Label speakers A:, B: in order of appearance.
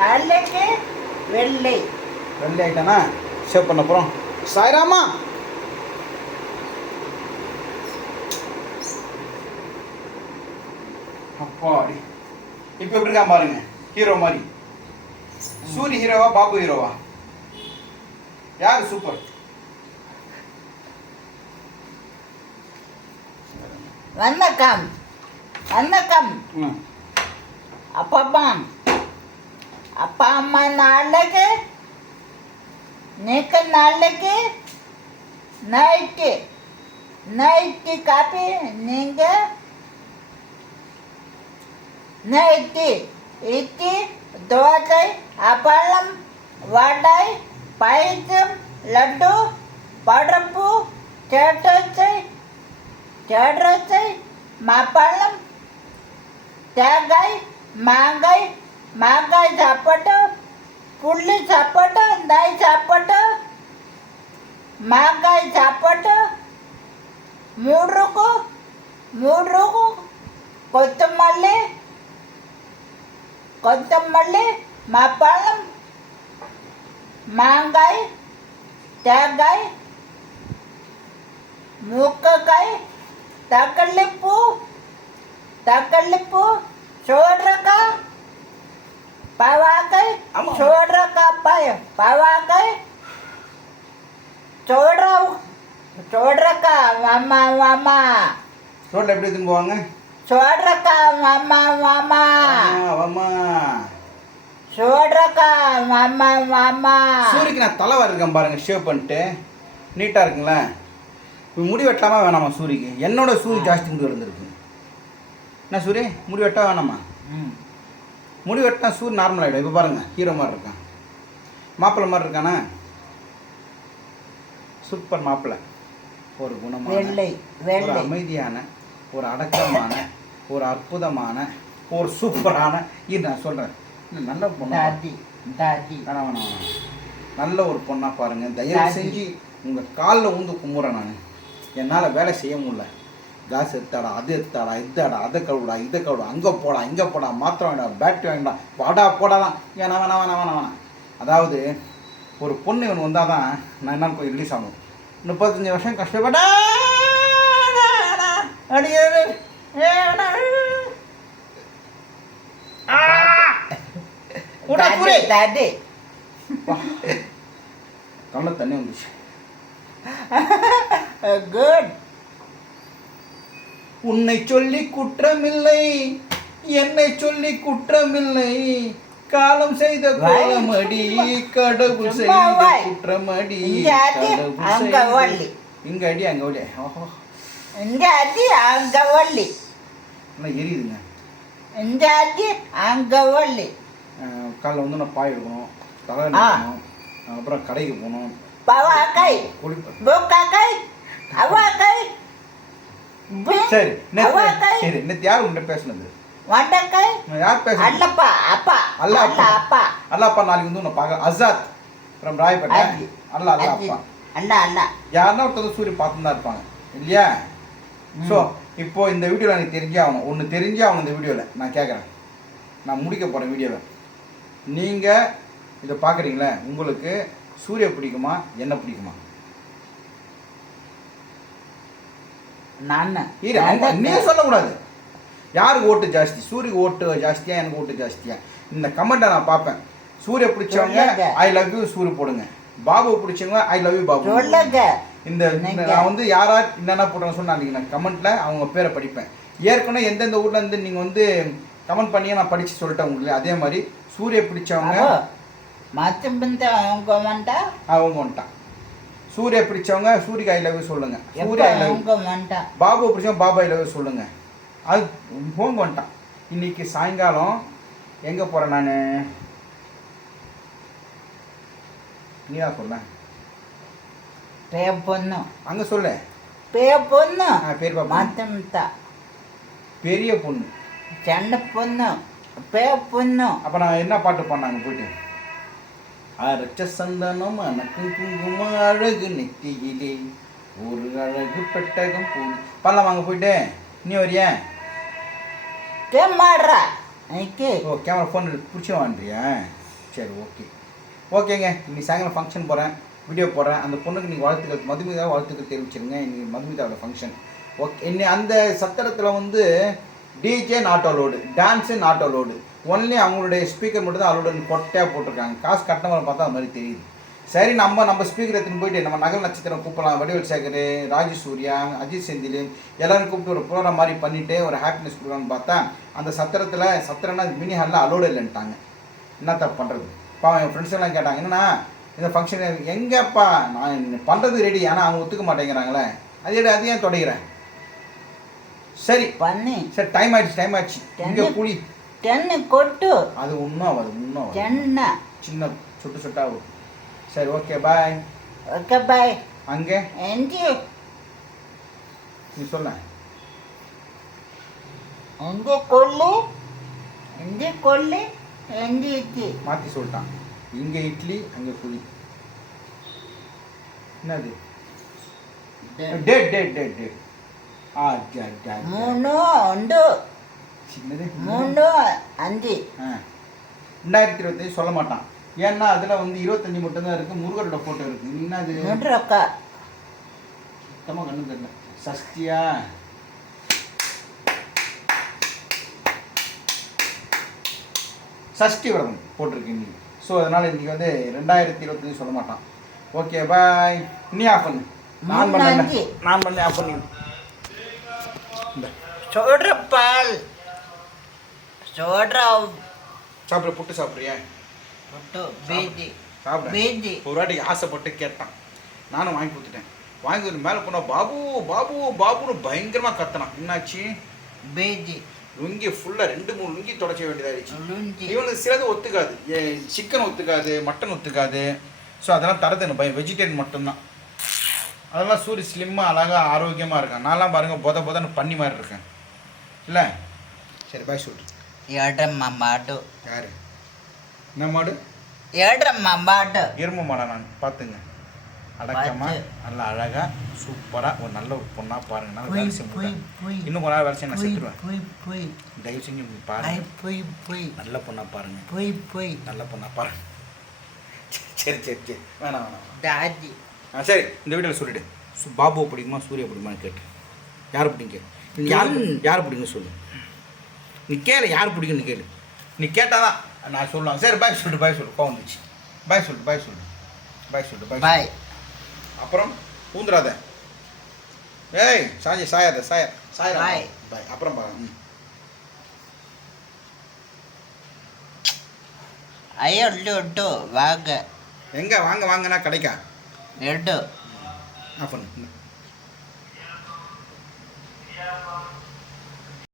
A: நல்லக்கு வெள்ளை.
B: ரெண்டு சேவ் பண்ண போகிறோம் சாய்ராமா? அப்பாடி. இப்போ எப்படி இருக்கான் பாருங்க. ஹீரோ மாதிரி. சூரி ஹீரோவா பாபு ஹீரோவா யார் சூப்பர்
A: வணக்கம். வணக்கம். அப்பா அம்மா அப்பா அம்மா நாளைக்கு நீக்க நாளைக்கு நைட்டு நைட்டு காப்பி நீங்கள் நைட்டு இட்லி தோசை அப்பளம் வடை பயிற்சம் லட்டு படப்பு தேட்டத்தை தேட்டத்தை மப்பளம் లడ్డు పడపు చేటొచ్చాయి చేటొచ్చాయి మా పళ్ళం తేగాయ్ మాగాయ్ మాగాయ్ చప్పటు పుల్లి చప్పటు దాయి చప్పటు మాగాయ్ చప్పటు మూడుకు మూడుకు కొత్తమల్లి కొత్తమల్లి మా పళ్ళం మాంగాయ్ తేగాయ్ ముక్కకాయ తకలిప్పు తకలిప్పు చూడరక పవాకాయ
B: అమ్మ.
A: చూడరక అబ్బాయి పవాకాయ చూడరావు చూడరక అమ్మ అమ్మ
B: ரோட்டில் எப்படி எடுத்துன்னு போவாங்க
A: చూడరక అమ్మ అమ్మ
B: ஆமா
A: చూడరక అమ్మ అమ్మ
B: சூரிக்கு நான் தலைவர் இருக்கேன் பாருங்க ஷேவ் பண்ணிட்டு நீட்டாக இருக்குங்களா இப்போ முடி வெட்டலாமா வேணாமா சூரிக்கு என்னோட சூரி ஜாஸ்தி முடி வளர்ந்துருக்கு என்ன சூரிய முடி வெட்ட வேணாமா? முடி வெட்டினா சூர் நார்மல் ஆகிடும் இப்போ பாருங்கள் ஹீரோ மாதிரி இருக்கான். மாப்பிள்ளை மாதிரி இருக்கானா? சூப்பர் மாப்பிள்ளை. ஒரு குணமான ஒரு அமைதியான ஒரு அடக்கமான ஒரு அற்புதமான ஒரு சூப்பரான இது நான் சொல்கிறேன் நல்ல
A: பொண்ணாக
B: வேணாம் நல்ல ஒரு பொண்ணாக பாருங்கள் தயவு செஞ்சு உங்கள் காலில் ஊந்து கும்புறேன் நான். என்னால் வேலை செய்ய முடியல. காசு எடுத்தாடா அது எடுத்தாடா இதாடா அதை கழுவுடா இதை கழுவுடா அங்கே போடா இங்கே போடா மாத்திரம் வேண்டாம் பேட் வேண்டாம் வாடா போடலாம் ஏன் வேணா வேணாம் வேணாம் வேணாம் அதாவது ஒரு பொண்ணு இவன் வந்தால் தான் நான் என்ன கொஞ்சம் ரிலீஸ் ஆகணும். முப்பத்தஞ்சு வருஷம் கஷ்டப்பட்டா அடியே கவலை தண்ணி வந்துச்சு.
A: குட்
B: உன்னை சொல்லி குற்றமில்லை என்னை சொல்லி குற்றமில்லை. காலம் செய்த கோலமடி கடவுள் செய்த. குற்றமடி
A: இங்க அடி, அங்க
B: ஒளி ஓஹோ.
A: இந்த அடி அங்க
B: நல்லா எரியுதுங்க.
A: இந்த அடி அங்க
B: அஹ் காலைல வந்து நான் பாய் எடுக்கணும். தலை. எடுக்கணும் அப்புறம் கடைக்கு போகணும்.
A: பவாக்காய்
B: குளிப்ப
A: புக்காக்காய் அவாக்காய்
B: சரி நேத்து
A: அவாக்காய்
B: சரி நேத்து யார் உன்கிட்ட பேசுனது? யார் பேசுனது
A: அல்லப்பா அப்பா
B: அல்ல
A: அல்ல
B: அப்பா.
A: அப்பா.
B: அல்லாப்பா நாளைக்கு வந்து உன்னை பார்க்க அசாத் ஃப்ரம் ராயப்பேட்டை. அல்ல அல்ல. அப்பா.
A: அல்ல அல்ல.
B: யாருன்னா ஒருத்தர் சூரிய பார்த்து தான் இருப்பாங்க இல்லையா. ஸோ இப்போ இந்த வீடியோவில் எனக்கு தெரிஞ்சே ஆகணும். ஒன்று தெரிஞ்சே ஆகணும் இந்த வீடியோவில் நான் கேட்குறேன் நான் முடிக்க போகிறேன் வீடியோவை நீங்கள் இதை பார்க்குறீங்களே உங்களுக்கு சூரிய பிடிக்குமா என்ன பிடிக்குமா?
A: நான்
B: நீ சொல்லக்கூடாது. யாருக்கு ஓட்டு ஜாஸ்தி? சூரிய ஓட்டு ஜாஸ்தியா எனக்கு ஓட்டு ஜாஸ்தியா? இந்த கமெண்ட்டை நான் பார்ப்பேன். சூரிய பிடிச்சவங்க. ஐ லவ் யூ சூரிய போடுங்க. பாபு பிடிச்சவங்க ஐ லவ் யூ பாபு. இந்த நான் வந்து யாரா என்னென்ன போட்டேன்னு சொன்னா அன்றைக்கி நான் கமெண்ட்ல அவங்க பேரை படிப்பேன். ஏற்கனவே எந்தெந்த ஊர்ல இருந்து நீங்க வந்து கமெண்ட் பண்ணி நான் படிச்சு சொல்லிட்டேன் உங்களுக்கு. அதே மாதிரி சூரிய பிடிச்சவங்க
A: பிந்த அவங்க வந்தா?
B: அவங்க வந்துட்டான். சூரிய பிடிச்சவங்க சூரிய ஐ லவ் யூ சொல்லுங்க.
A: எப்போ
B: சூரிய ஐ லவ் பாபு பிடிச்சவங்க பாபு ஐ லவ் யூ சொல்லுங்க. அது போங்க வந்துட்டான் இன்னைக்கு சாயங்காலம் எங்க போறேன் நான்? நீ தான் சொல்ல
A: பே பொண்ணு
B: அங்க சொல்லு.
A: பே பொண்ணு
B: பேர் பாப்பா பெரிய பொண்ணு.
A: சின்ன பொண்ணு. பே பொண்ணு
B: அப்போ நான் என்ன பாட்டு பாடினாங்க போயிட்டு? அரைச்ச சந்தனம் அனக்கும் குங்கும அழகு நெத்தியிலே ஒரு அழகு பெட்டகம் பூ பண்ணலாம் வாங்க போயிட்டு. நீ வரியா?
A: கேமாடுறா எனக்கு
B: ஓ கேமரா ஃபோன் பிடிச்சிடுவான்றியா சரி ஓகே ஓகேங்க இன்னைக்கு சாயங்காலம் ஃபங்க்ஷன் போகிறேன் வீடியோ போடுறேன். அந்த பொண்ணுக்கு நீங்கள் வாழ்த்துக்கள் மதுமிதா வாழ்த்துக்கள் தெரிவிச்சிருங்க. இன்னைக்கு மதுமிதாவோட ஃபங்க்ஷன் ஓகே இன்னி அந்த சத்திரத்தில் வந்து DJ not allowed dance not allowed only அவங்களுடைய ஸ்பீக்கர் மட்டும் தான் அலோடு கொட்டையாக போட்டிருக்காங்க. காசு கட்டினவரை பார்த்தா அது மாதிரி தெரியுது. சரி நம்ம நம்ம ஸ்பீக்கர் எடுத்துன்னு போயிட்டு நம்ம நகல் நட்சத்திரம் கூப்பிடலாம். வடிவேல் சேகர் ராஜி சூர்யா அஜித் செந்தில் எல்லோரும் கூப்பிட்டு ஒரு ப்ரோக்ராம் மாதிரி பண்ணிவிட்டு ஒரு ஹாப்பினஸ் கொடுக்கலான்னு பார்த்தா அந்த சத்திரத்தில் சத்திரம்னா மினி ஹாலில் அலோடு இல்லைன்ட்டாங்க என்ன தப்பு பண்ணுறது பாவம் என் ஃப்ரெண்ட்ஸ் எல்லாம் கேட்டாங்க என்னன்னா இந்த ஃபங்க்ஷன் எங்கேப்பா? நான் பண்ணுறது ரெடி ஆனால் அவங்க ஒத்துக்க மாட்டேங்கிறாங்களே. அதே எடு அது ஏன் தொடங்கிறேன் சரி.
A: பண்ணி.
B: சரி டைம் ஆயிடுச்சு டைம் ஆயிடுச்சு. இங்கே? புளி
A: தென்னு கொட்டு.
B: அது இன்னும் ஆகாது ஆகாது.
A: தென்ன
B: சின்ன சுட்டு சுட்டா ஆகும் சரி ஓகே பாய்
A: ஓகே பாய்
B: அங்கே?
A: எந்தி
B: நீ சொல்ல
A: எந்தி கொல்லு எந்தி கொல்லு எந்தி இட்லி.
B: மாற்றி சொல்லிட்டான். இங்கே இட்லி அங்கே புளி என்னது? Date date date date.
A: மூணு
B: சின்னது
A: மூணு அஞ்சு
B: ரெண்டாயிரத்தி இருபத்தஞ்சு சொல்ல மாட்டான் ஏன்னா அதில் வந்து இருபத்தஞ்சி மட்டும்தான் இருக்குது முருகரோட ஃபோட்டோ இருக்குது என்ன அது சுத்தமாக கண்ணு தெரியல சஷ்டியா சஷ்டி விரதம் போட்டிருக்கு இன்னைக்கு ஸோ அதனால் இன்னைக்கு வந்து ரெண்டாயிரத்தி இருபத்தஞ்சு சொல்ல மாட்டான் ஓகே பாய் நீ ஆஃப் பண்ணு நான் பண்ணேன். நான் பண்ணேன் ஆஃப் பண்ணி இந்த
A: சொல்ற பால் சொல்ற
B: சாப்பிட புட்டு சாப்பிட்றியா
A: புட்டு பீஜி
B: ஒரு வாட்டிக்கு ஆசைப்பட்டு கேட்டான் நானும் வாங்கி கொடுத்துட்டேன் வாங்கி கொடுத்து மேலே போனால் பாபு பாபு பாபுன்னு பயங்கரமாக கத்துனான் என்னாச்சு
A: பீஜி
B: லுங்கி ஃபுல்லாக ரெண்டு மூணு லுங்கி தொடச்ச வேண்டியதாகிடுச்சு இவனுக்கு சிலது ஒத்துக்காது சிக்கன் ஒத்துக்காது மட்டன் ஒத்துக்காது ஸோ அதெல்லாம் தரது பயம் வெஜிடேரியன் மட்டும்தான் அதெல்லாம் சூரிய ஸ்லிம்மாக அழகாக ஆரோக்கியமாக இருக்கேன். நான்லாம் பாருங்கள் புத போதன்னு பண்ணி மாதிரி இருக்கேன். இல்லை? சரி பாய் சொல்லு
A: ஏடம்மா மாடு.
B: யார்? என்ன மாடு?
A: ஏடம்மா மாடு.
B: எரும மாடா நான் பார்த்துங்க.
A: அடக்கமாக
B: நல்லா அழகாக சூப்பராக ஒரு நல்ல ஒரு பொண்ணாக பாருங்கள் நல்லா வேலை செய்ய இன்னும் கொஞ்ச நாள் வேலை செய்ய நான் செத்துருவேன் தயவு செஞ்சு பாருங்க.
A: போய் போய்.
B: நல்ல பொண்ணாக பாருங்கள்
A: போய் போய்.
B: நல்ல பொண்ணாக பாருங்க. சரி சரி சரி. வேணாம் வேணாம்.
A: தாஜி
B: ஆ சரி இந்த வீட்டில் சொல்லிவிடு பாபுவை பிடிக்குமா சூர்யா பிடிக்குமான்னு கேட்டு. யார் பிடிங்க நீ யார் யார் பிடிக்குன்னு சொல்லு. நீ கேளு யார் பிடிக்குன்னு கேளு. நீ கேட்டால் தான் நான் சொல்லலாம். சரி பாய் சொல்லிட்டு பாய் சொல்லு. கோவம் வந்துச்சு. பாய் சொல்லிட்டு பாய் சொல்லு. பாய் சொல்லிட்டு பாய்
A: பாய்
B: அப்புறம் பூந்துராத ஏய் சாஞ்சி சாயாத சாயா. சாய்
A: பாய்
B: பாய் அப்புறம் பாருங்க
A: ஐயோ வாங்க.
B: எங்கே? வாங்க வாங்கண்ணா கிடைக்கா. ಎರಡು.